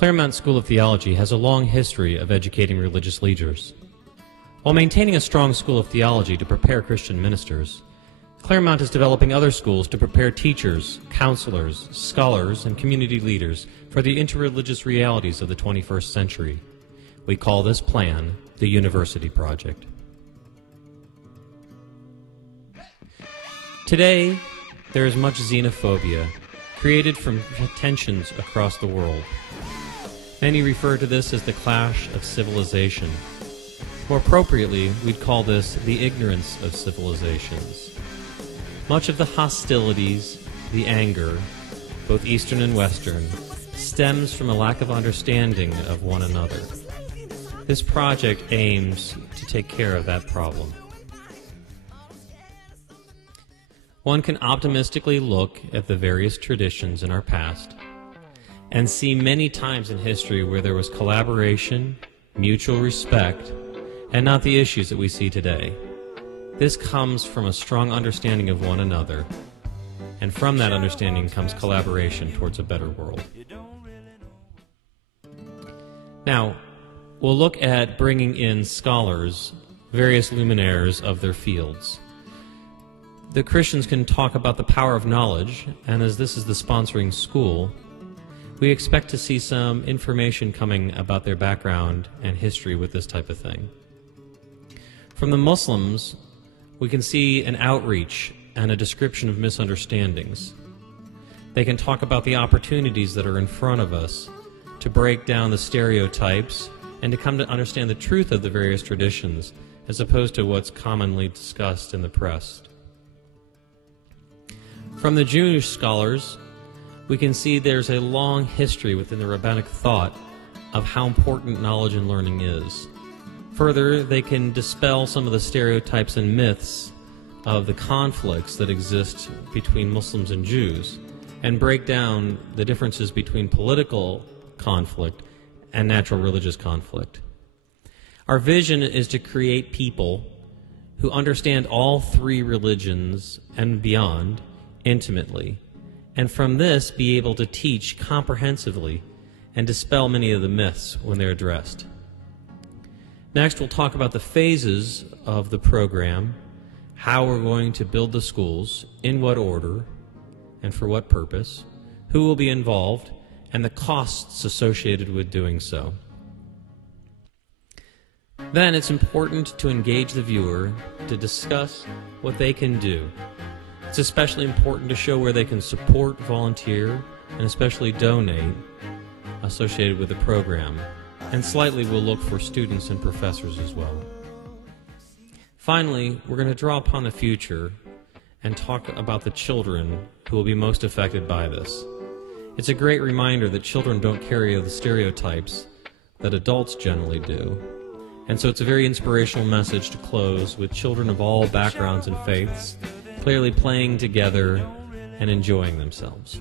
Claremont School of Theology has a long history of educating religious leaders. While maintaining a strong school of theology to prepare Christian ministers, Claremont is developing other schools to prepare teachers, counselors, scholars, and community leaders for the interreligious realities of the 21st century. We call this plan the University Project. Today, there is much xenophobia created from tensions across the world. Many refer to this as the clash of civilization. More appropriately, we'd call this the ignorance of civilizations. Much of the hostilities, the anger, both Eastern and Western, stems from a lack of understanding of one another. This project aims to take care of that problem. One can optimistically look at the various traditions in our past and see many times in history where there was collaboration, mutual respect, and not the issues that we see today. This comes from a strong understanding of one another, and from that understanding comes collaboration towards a better world. Now, we'll look at bringing in scholars, various luminaires of their fields. The Christians can talk about the power of knowledge, and as this is the sponsoring school, we expect to see some information coming about their background and history with this type of thing. From the Muslims, we can see an outreach and a description of misunderstandings. They can talk about the opportunities that are in front of us to break down the stereotypes and to come to understand the truth of the various traditions as opposed to what's commonly discussed in the press. From the Jewish scholars, we can see there's a long history within the rabbinic thought of how important knowledge and learning is. Further, they can dispel some of the stereotypes and myths of the conflicts that exist between Muslims and Jews and break down the differences between political conflict and natural religious conflict. Our vision is to create people who understand all three religions and beyond intimately, and from this be able to teach comprehensively and dispel many of the myths when they're addressed. Next, we'll talk about the phases of the program, how we're going to build the schools, in what order, and for what purpose, who will be involved, and the costs associated with doing so. Then it's important to engage the viewer to discuss what they can do. It's especially important to show where they can support, volunteer, and especially donate associated with the program. And slightly we'll look for students and professors as well. Finally, we're going to draw upon the future and talk about the children who will be most affected by this. It's a great reminder that children don't carry the stereotypes that adults generally do. And so it's a very inspirational message to close with children of all backgrounds and faiths clearly playing together and enjoying themselves.